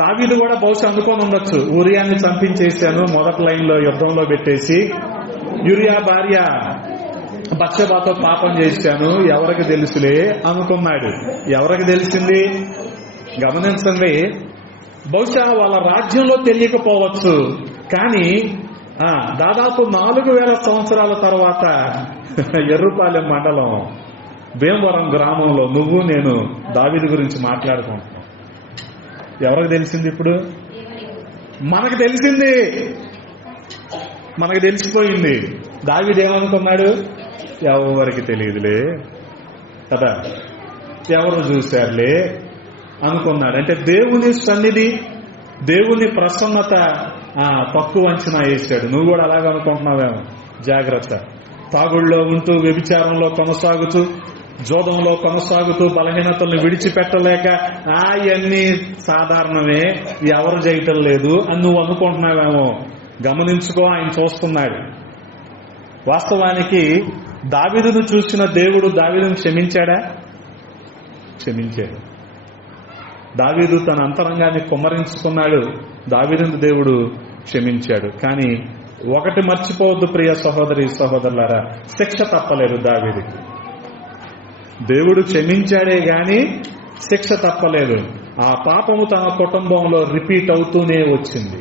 దావీదు కూడా బహుశా అనుకోని ఉండొచ్చు, ఊరియాని చంపించేశాను, మొదటి లైన్లో యుద్ధంలో పెట్టేసి యూరియా భార్య బత్షెబాతో పాపం చేశాను, ఎవరికి తెలుసులే అనుకున్నాడు. ఎవరికి తెలిసింది? గమనించండి, బహుశా వాళ్ళ రాజ్యంలో తెలియకపోవచ్చు, కానీ దాదాపు 4000 సంవత్సరాల తర్వాత ఎర్రుపాలెం మండలం భీమవరం గ్రామంలో నువ్వు నేను దావీదు గురించి మాట్లాడుకుంటున్నాం. ఎవరికి తెలిసింది? ఇప్పుడు మనకు తెలిసింది, మనకు తెలిసిపోయింది. దావీదు ఏమనుకున్నాడు? ఎవరికి తెలియదులే కదా, ఎవరు చూశారులే అనుకున్నాడు. అంటే దేవుని సన్నిధి, దేవుని ప్రసన్నత తక్కువ అంచనా వేశాడు. నువ్వు కూడా అలాగే అనుకుంటున్నావేమో, జాగ్రత్త. తాగుళ్ళలో ఉంటూ, వ్యభిచారంలో కొనసాగుతూ, జోదంలో కొనసాగుతూ, బలహీనతలను విడిచిపెట్టలేక అవన్నీ సాధారణమే, ఎవరు చేయటం లేదు అని నువ్వు అనుకుంటున్నావేమో. గమనించుకో, ఆయన చూస్తున్నాడు. వాస్తవానికి దావీదును చూసిన దేవుడు దావీదును క్షమించాడా? క్షమించాడు. దావీదు తన అంతరంగాన్ని కుమ్మరించుకున్నాడు, దావీదును దేవుడు క్షమించాడు. కానీ ఒకటి మర్చిపోవద్దు ప్రియ సహోదరి సహోదరులారా, శిక్ష తప్పలేదు దావీదుకి. దేవుడు క్షమించాడే గాని శిక్ష తప్పలేదు. ఆ పాపము తన కుటుంబంలో రిపీట్ అవుతూనే వచ్చింది,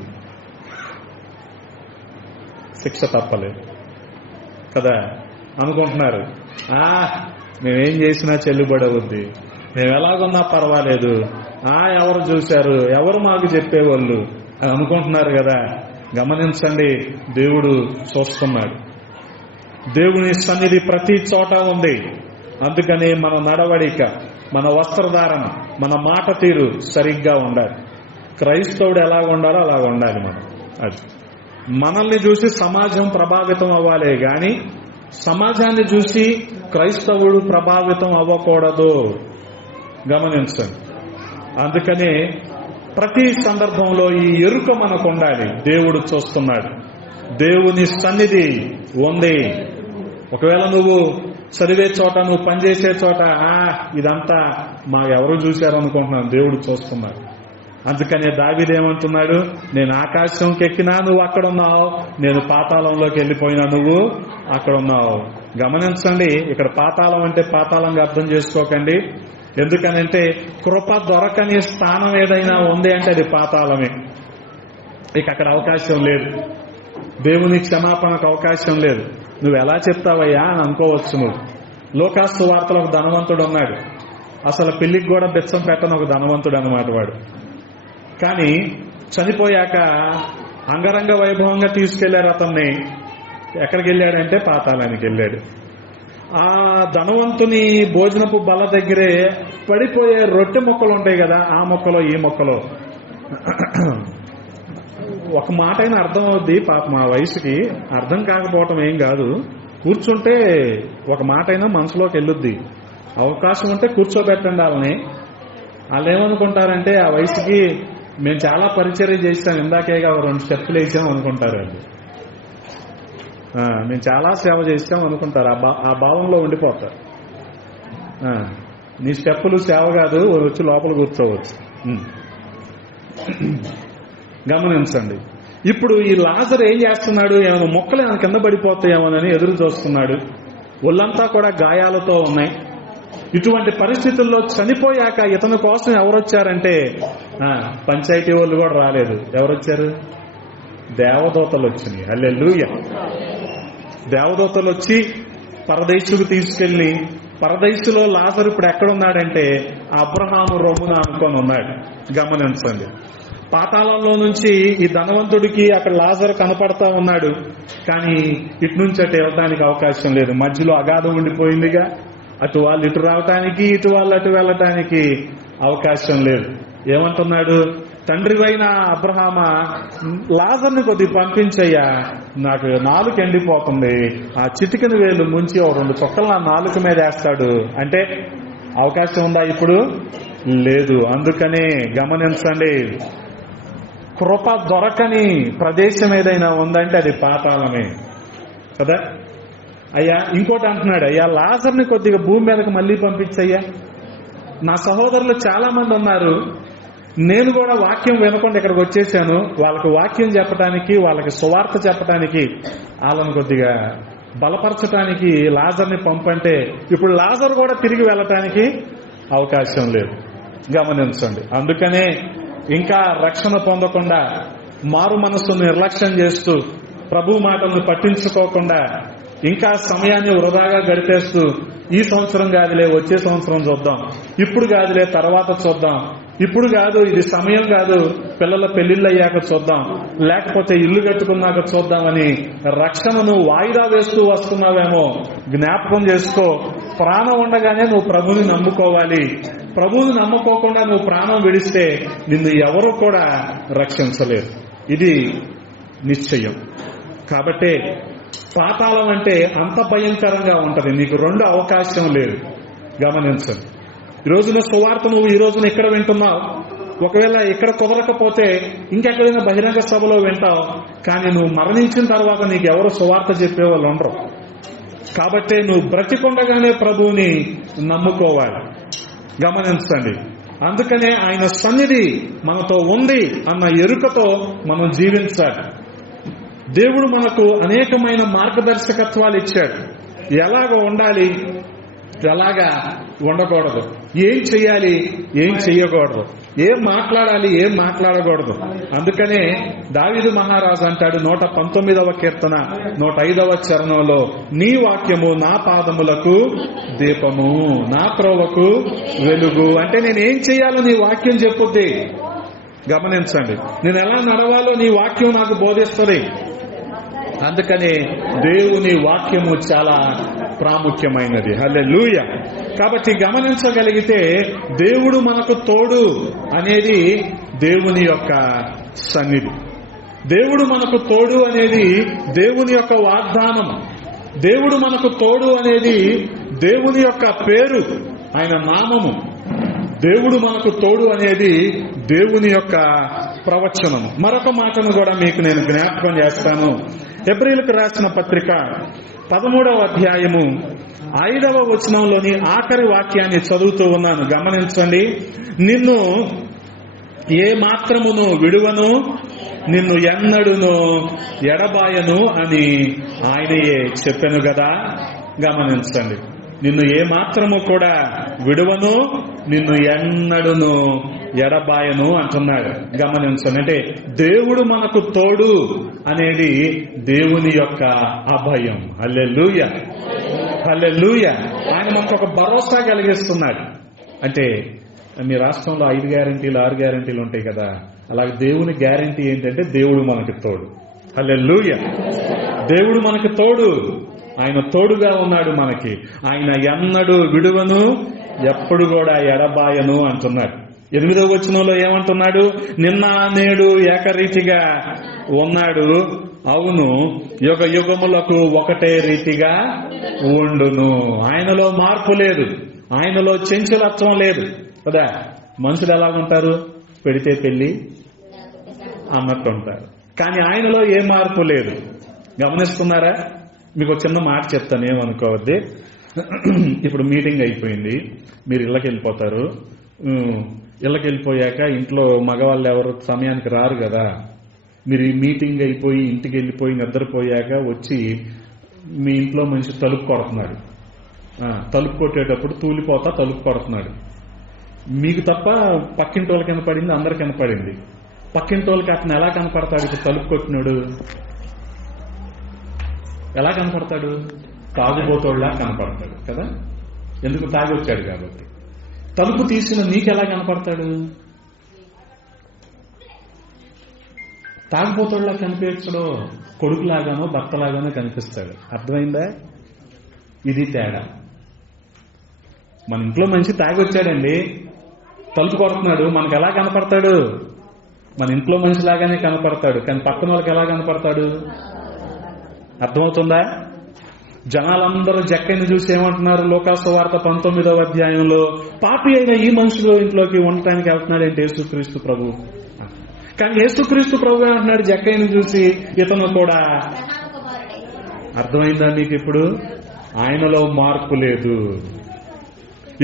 శిక్ష తప్పలేదు కదా. అనుకుంటున్నారు, మేమేం చేసినా చెల్లుబడవుద్ది, మేము ఎలాగున్నా పర్వాలేదు, ఎవరు చూశారు, ఎవరు మాకు చెప్పేవాళ్ళు అనుకుంటున్నారు కదా. గమనించండి, దేవుడు చూస్తున్నాడు. దేవుని సన్నిధి ప్రతి చోట ఉంది. అందుకని మన నడవడిక, మన వస్త్రధారణ, మన మాట తీరు సరిగ్గా ఉండాలి. క్రైస్తవుడు ఎలా ఉండాలో అలా ఉండాలి. మనం అది మనల్ని చూసి సమాజం ప్రభావితం అవ్వాలే గాని సమాజాన్ని చూసి క్రైస్తవుడు ప్రభావితం అవ్వకూడదు. గమనించండి. అందుకనే ప్రతి సందర్భంలో ఈ ఎరుక మనకు ఉండాలి. దేవుడు చూస్తున్నాడు, దేవుని సన్నిధి ఉంది. ఒకవేళ నువ్వు చదివే చోట, నువ్వు పనిచేసే చోట ఇదంతా మా ఎవరు చూశారనుకుంటున్నాను, దేవుడు చూస్తున్నాడు. అందుకనే దావీదు ఏమంటున్నాడు, నేను ఆకాశంకి ఎక్కినా నువ్వు అక్కడ ఉన్నావు, నేను పాతాళంలోకి వెళ్ళిపోయినా నువ్వు అక్కడ ఉన్నావు. గమనించండి, ఇక్కడ పాతాళం అంటే పాతాళంగా అర్థం చేసుకోకండి. ఎందుకనంటే కృప దొరకని స్థానం ఏదైనా ఉంది అంటే అది పాతాళమే. ఇక అక్కడ అవకాశం లేదు, దేవుని క్షమాపణకు అవకాశం లేదు. నువ్వు ఎలా చెప్తావయ్యా అని అనుకోవచ్చు. నువ్వు లోకాసు వార్తలో ఒక ధనవంతుడు ఉన్నాడు, అసలు పెళ్లికి కూడా బెచ్చం పెట్టని ఒక ధనవంతుడు అన్నమాట వాడు. కానీ చనిపోయాక అంగరంగ వైభవంగా తీసుకెళ్లారు అతన్ని. ఎక్కడికి వెళ్ళాడంటే పాతాళానికి వెళ్ళాడు. ఆ ధనవంతుని భోజనపు బల్ల దగ్గరే పడిపోయే రొట్టె మొక్కలు ఉంటాయి కదా, ఆ మొక్కలో ఈ మొక్కలో ఒక మాట అయినా అర్థం అవుద్ది. పాప మా వయసుకి అర్థం కాకపోవటం ఏం కాదు. కూర్చుంటే ఒక మాట అయినా మనసులోకి వెళ్ళుద్ది. అవకాశం ఉంటే కూర్చోబెట్టండి వాళ్ళని. వాళ్ళు ఏమనుకుంటారంటే ఆ వయసుకి మేము చాలా పరిచర్య చేస్తాం, ఇందాకేగా 2 స్టెప్పులు వేసాం అనుకుంటారు వాళ్ళు. మేము చాలా సేవ చేస్తాం అనుకుంటారు. ఆ భావంలో ఉండిపోతారు. నీ స్టెప్పులు సేవ కాదు, వచ్చి లోపల కూర్చోవచ్చు. గమనించండి. ఇప్పుడు ఈ లాజరు ఏం చేస్తున్నాడు, ఏమైనా మొక్కలు ఏమైనా కింద పడిపోతాయేమోనని ఎదురు చూస్తున్నాడు. ఒళ్ళంతా కూడా గాయాలతో ఉన్నాయి. ఇటువంటి పరిస్థితుల్లో చనిపోయాక ఇతని కోసం ఎవరొచ్చారంటే పంచాయతీ వాళ్ళు కూడా రాలేదు. ఎవరొచ్చారు? దేవదూతలు వచ్చినాయి. హల్లెలూయా. దేవదూతలు వచ్చి పరదేశుకు తీసుకెళ్లి, పరదేశులో లాజరు ఇప్పుడు ఎక్కడున్నాడంటే అబ్రహాము రొమ్మున అనుకొని ఉన్నాడు. గమనించండి. పాతాళంలో నుంచి ఈ ధనవంతుడికి అక్కడ లాజరు కనపడతా ఉన్నాడు. కానీ ఇటు నుంచి అటు వెళ్ళడానికి అవకాశం లేదు. మధ్యలో అగాధం ఉండిపోయిందిగా. అటు వాళ్ళు ఇటు రావటానికి, ఇటు వాళ్ళు అటు వెళ్ళటానికి అవకాశం లేదు. ఏమంటున్నాడు, తండ్రివైన అబ్రహామా, లాజర్ని కొద్దిగా పంపించయ్యా, నాకు నాలుక ఎండిపోతుంది, ఆ చిటికెన వేలు ముంచి 2 చుక్కలు నా నాలుక మీద వేస్తాడు అంటే అవకాశం ఉందా? ఇప్పుడు లేదు. అందుకనే గమనించండి, కృప దొరకని ప్రదేశం ఏదైనా ఉందంటే అది పాతాళమే కదా. అయ్యా ఇంకోటి అంటున్నాడు, అయ్యా లాజర్ని కొద్దిగా భూమి మీదకి మళ్ళీ పంపించయ్యా. నా సహోదరులు చాలా మంది ఉన్నారు, నేను కూడా వాక్యం వినకుండా ఇక్కడికి వచ్చేసాను, వాళ్ళకి వాక్యం చెప్పడానికి, వాళ్ళకి సువార్త చెప్పడానికి, వాళ్ళని కొద్దిగా బలపరచడానికి లాజర్ని పంపంటే ఇప్పుడు లాజర్ కూడా తిరిగి వెళ్ళటానికి అవకాశం లేదు. గమనించండి. అందుకనే ఇంకా రక్షణ పొందకుండా, మారు మనస్సును నిర్లక్ష్యం చేస్తూ, ప్రభు మాటలను పట్టించుకోకుండా, ఇంకా సమయాన్ని వృధాగా గడిపేస్తూ, ఈ సంవత్సరం కాదులే వచ్చే సంవత్సరం చూద్దాం, ఇప్పుడు కాదులే తర్వాత చూద్దాం, ఇప్పుడు కాదు ఇది సమయం కాదు, పిల్లల పెళ్లిళ్ళు అయ్యాక చూద్దాం, లేకపోతే ఇల్లు కట్టుకున్నాక చూద్దామని రక్షణను వాయిదా వేస్తూ వస్తున్నావేమో. జ్ఞాపకం చేసుకో, ప్రాణం ఉండగానే నువ్వు ప్రభుని నమ్ముకోవాలి. ప్రభువుని నమ్ముకోకుండా నువ్వు ప్రాణం విడిస్తే నిన్ను ఎవరు కూడా రక్షించలేరు. ఇది నిశ్చయం. కాబట్టే పాతాళం అంటే అంత భయంకరంగా ఉంటది. నీకు 2 అవకాశం లేదు. గమనించండి. ఈ రోజున సువార్త నువ్వు ఈ రోజున ఇక్కడ వింటున్నావు, ఒకవేళ ఇక్కడ కుదరకపోతే ఇంకెక్కడైనా బహిరంగ సభలో వింటావు. కానీ నువ్వు మరణించిన తర్వాత నీకు ఎవరు సువార్త చెప్పేవాళ్ళు ఉండరు. కాబట్టే నువ్వు బ్రతికుండగానే ప్రభువుని నమ్ముకోవాలి. గమనించండి. అందుకనే ఆయన సన్నిధి మనతో ఉంది అన్న ఎరుకతో మనం జీవించాలి. దేవుడు మనకు అనేకమైన మార్గదర్శకత్వాలు ఇచ్చాడు. ఎలాగ ఉండాలి, ఎలాగా ఉండకూడదు, ఏం చెయ్యాలి, ఏం చెయ్యకూడదు, ఏం మాట్లాడాలి, ఏం మాట్లాడకూడదు. అందుకనే దావీదు మహారాజు అంటాడు 119వ కీర్తన 105వ చరణంలో, నీ వాక్యము నా పాదములకు దీపము, నా త్రోవకు వెలుగు. అంటే నేనేం చెయ్యాలో నీ వాక్యం చెప్పుద్ది. గమనించండి. నేను ఎలా నడవాలో నీ వాక్యం నాకు బోధిస్తుంది. అందుకనే దేవుని వాక్యము చాలా ప్రాముఖ్యమైనది. హల్లెలూయా. కాబట్టి గమనించగలిగితే దేవుడు మనకు తోడు అనేది దేవుని యొక్క సన్నిధి. దేవుడు మనకు తోడు అనేది దేవుని యొక్క వాగ్దానం. దేవుడు మనకు తోడు అనేది దేవుని యొక్క పేరు, ఆయన నామము. దేవుడు మనకు తోడు అనేది దేవుని యొక్క ప్రవచనము. మరొక మాటను కూడా మీకు నేను జ్ఞాపకం చేస్తాను. హెబ్రీయులకు రాసిన పత్రిక 13వ అధ్యాయము 5వ వచనంలోని ఆఖరి వాక్యాన్ని చదువుతూ ఉన్నాను, గమనించండి. నిన్ను ఏ మాత్రమును విడువను, నిన్ను ఎన్నడును ఎడబాయను అని ఆయనయే చెప్పెను కదా. గమనించండి, నిన్ను ఏ మాత్రము కూడా విడువను, నిన్ను ఎన్నడును ఎడబాయను అంటున్నాడు. గమనించండి, అంటే దేవుడు మనకు తోడు అనేది దేవుని యొక్క అభయం. హల్లెలూయా, హల్లెలూయా. ఆయన మనకు ఒక భరోసా కలిగిస్తున్నాడు. అంటే మీ రాష్ట్రంలో 5 గ్యారెంటీలు 6 గ్యారెంటీలు ఉంటాయి కదా, అలాగే దేవుని గ్యారెంటీ ఏంటంటే దేవుడు మనకి తోడు. హల్లెలూయా, దేవుడు మనకి తోడు. ఆయన తోడుగా ఉన్నాడు మనకి. ఆయన ఎన్నడూ విడువను, ఎప్పుడు కూడా ఎడబాయను అంటున్నాడు. 8వ వచనంలో ఏమంటున్నాడు? నిన్న నేడు ఏకరీతిగా ఉన్నాడు, అవును యుగ యుగములకు ఒకటే రీతిగా ఉండును. ఆయనలో మార్పు లేదు, ఆయనలో చంచలత్వం లేదు కదా. మనుషులు ఎలాగుంటారు? పెడితే పెళ్లి అన్నట్టు ఉంటారు, కానీ ఆయనలో ఏ మార్పు లేదు. గమనిస్తున్నారా? మీకు ఒక చిన్న మాట చెప్తాను, ఏమనుకోవద్దు. ఇప్పుడు మీటింగ్ అయిపోయింది, మీరు ఇళ్ళకి వెళ్ళిపోతారు. ఇళ్ళకి వెళ్ళిపోయాక ఇంట్లో మగవాళ్ళు ఎవరు సమయానికి రారు కదా. మీరు ఈ మీటింగ్ అయిపోయి ఇంటికి వెళ్ళిపోయి నిద్రపోయాక వచ్చి మీ ఇంట్లో మనిషి తలుపు కొడుతున్నాడు. తలుపు కొట్టేటప్పుడు తూలిపోతా తలుపు కొడుతున్నాడు. మీకు తప్ప పక్కింటి వాళ్ళకి కనపడింది, అందరికి కనపడింది. పక్కింటి వాళ్ళకి అతను ఎలా కనపడతాడు? ఇప్పుడు తలుపు కొట్టినాడు ఎలా కనపడతాడు? తాగుబోతోళ్ళలా కనపడతాడు కదా. ఎందుకు? తాగొచ్చాడు కాబట్టి. తలుపు తీసిన నీకెలా కనపడతాడు? తాగుబోతోళ్ళలా కనిపించడో కొడుకులాగానో భర్తలాగానో కనిపిస్తాడు. అర్థమైందా? ఇది తేడా. మన ఇంట్లో మనిషి తాగొచ్చాడండి, తలుపు కొడుతున్నాడు, మనకు ఎలా కనపడతాడు? మన ఇంట్లో మనిషిలాగానే కనపడతాడు, కానీ పక్కన వాళ్ళకి ఎలా కనపడతాడు? అర్థమవుతుందా? జనాలందరూ జక్కని చూసి ఏమంటున్నారు? లోకాసు వార్త 19వ అధ్యాయంలో, పాపి అయిన ఈ మనుషులు ఇంట్లోకి ఉండటానికి వెళ్తున్నాడంటే యేసుక్రీస్తు ప్రభు. కానీ యేసుక్రీస్తు ప్రభు అంటున్నాడు జక్కయ్యను చూసి, ఇతను కూడా. అర్థమైందా మీకు ఇప్పుడు? ఆయనలో మార్పు లేదు.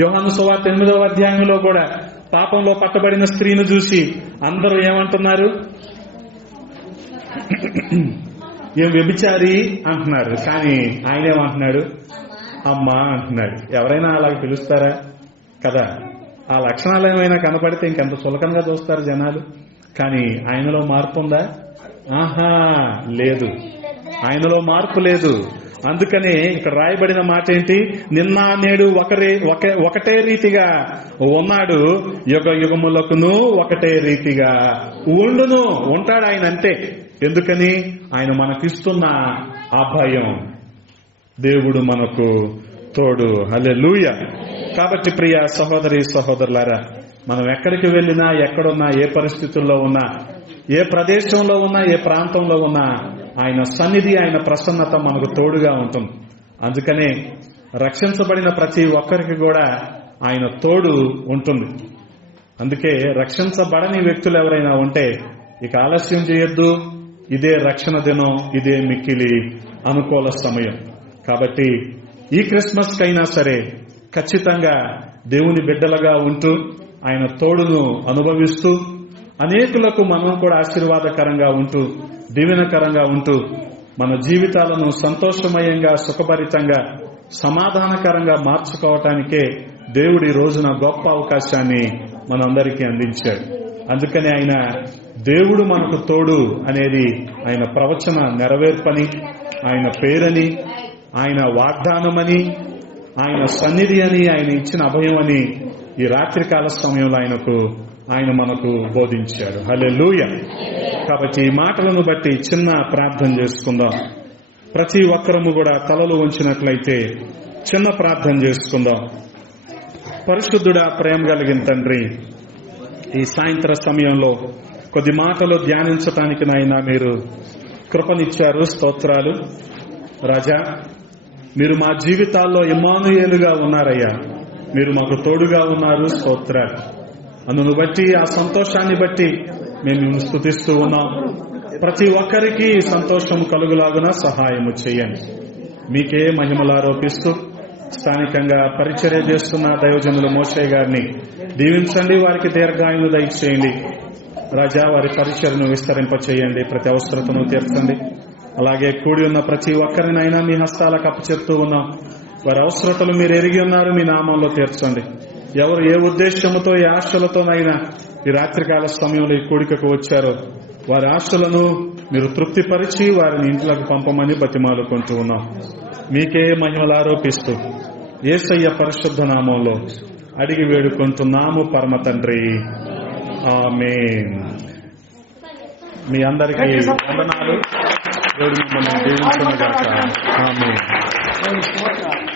యోహాను సువార్త 8వ అధ్యాయంలో కూడా పాపంలో పట్టబడిన స్త్రీని చూసి అందరూ ఏమంటున్నారు? ఏం వ్యభిచారి అంటున్నారు, కానీ ఆయన ఏమంటున్నాడు? అమ్మా అంటున్నాడు. ఎవరైనా అలాగే పిలుస్తారా కదా? ఆ లక్షణాలు ఏమైనా కనపడితే ఇంకెంత సులకంగా చూస్తారు జనాలు. కానీ ఆయనలో మార్పు ఉందా? ఆహా, లేదు. ఆయనలో మార్పు లేదు. అందుకనే ఇక్కడ రాయబడిన మాట ఏంటి? నిన్న నేడు ఒకటే రీతిగా ఉన్నాడు, యుగ యుగములకును ఒకటే రీతిగా ఉండును. ఉంటాడు ఆయన అంతే. ఎందుకని? ఆయన మనకిస్తున్న అభయం. దేవుడు మనకు తోడు. హల్లెలూయా. కాబట్టి ప్రియ సహోదరి సహోదరులారా, మనం ఎక్కడికి వెళ్ళినా, ఎక్కడున్నా, ఏ పరిస్థితుల్లో ఉన్నా, ఏ ప్రదేశంలో ఉన్నా, ఏ ప్రాంతంలో ఉన్నా, ఆయన సన్నిధి, ఆయన ప్రసన్నత మనకు తోడుగా ఉంటుంది. అందుకనే రక్షించబడిన ప్రతి ఒక్కరికి కూడా ఆయన తోడు ఉంటుంది. అందుకే రక్షించబడని వ్యక్తులు ఎవరైనా ఉంటే ఇక ఆలస్యం చేయొద్దు. ఇదే రక్షణ దినం, ఇదే మిక్కిలి అనుకూల సమయం. కాబట్టి ఈ క్రిస్మస్ కైనా సరే ఖచ్చితంగా దేవుని బిడ్డలుగా ఉంటూ ఆయన తోడును అనుభవిస్తూ అనేకులకు మనం కూడా ఆశీర్వాదకరంగా ఉంటూ దీవెనకరంగా ఉంటూ మన జీవితాలను సంతోషమయంగా, సుఖభరితంగా, సమాధానకరంగా మార్చుకోవటానికే దేవుడి రోజున గొప్ప అవకాశాన్ని మనందరికీ అందించాడు. అందుకని ఆయన దేవుడు మనకు తోడు అనేది ఆయన ప్రవచన నెరవేర్పని, ఆయన పేరని, ఆయన వాగ్దానమని, ఆయన సన్నిధి అని, ఆయన ఇచ్చిన అభయం అని ఈ రాత్రికాల సమయంలో ఆయన మనకు బోధించాడు. హల్లెలూయా. కాబట్టి ఈ మాటలను బట్టి చిన్న ప్రార్థన చేసుకుందాం. ప్రతి ఒక్కరము కూడా తలలు వంచినట్లయితే చిన్న ప్రార్థన చేసుకుందాం. పరిశుద్ధుడా, ప్రేమ కలిగిన తండ్రి, ఈ సాయంత్ర సమయంలో కొద్ది మాటలు ధ్యానించటానికి నాయన మీరు కృపనిచ్చారు. స్తోత్రాలు రాజా. మీరు మా జీవితాల్లో ఇమ్మానుయేలుగా ఉన్నారయ్యా. మీరు మాకు తోడుగా ఉన్నారు. స్తోత్రాలు. అందును బట్టి, ఆ సంతోషాన్ని బట్టి మేము స్తుతిస్తూ ఉన్నాం. ప్రతి ఒక్కరికి సంతోషం కలుగులాగున సహాయము చేయండి. మీకే మహిమలారోపిస్తూ స్థానికంగా పరిచర్య చేస్తున్న దైవజనులు మోషే గారిని దీవించండి. వారికి దీర్ఘాయును దయచేయండి రాజా. వారి పరిచర్ను విస్తరింపచేయండి. ప్రతి అవసరతను తీర్చండి. అలాగే కూడి ఉన్న ప్రతి ఒక్కరినైనా మీ హస్తాలకు అప్పచెప్తూ ఉన్నాం. వారి అవసరతలు మీరు ఎరిగి ఉన్నారు. మీ నామంలో తీర్చండి. ఎవరు ఏ ఉద్దేశంతో, ఏ ఆశలతోనైనా ఈ రాత్రికాల సమయంలో ఈ కూడికకు వచ్చారో వారి ఆశలను మీరు తృప్తిపరిచి వారిని ఇంట్లోకి పంపమని బతిమాలుకుంటూ ఉన్నాం. మీకే మహిమలారోపిస్తూ యేసయ్య పరిశుద్ధ నామంలో అడిగి వేడుకుంటున్నాము పరమ తండ్రి. ఆమేన్. మీ అందరికీ వందనాలు. దేవుడు మిమ్మల్ని దీవించును గాక. ఆమేన్.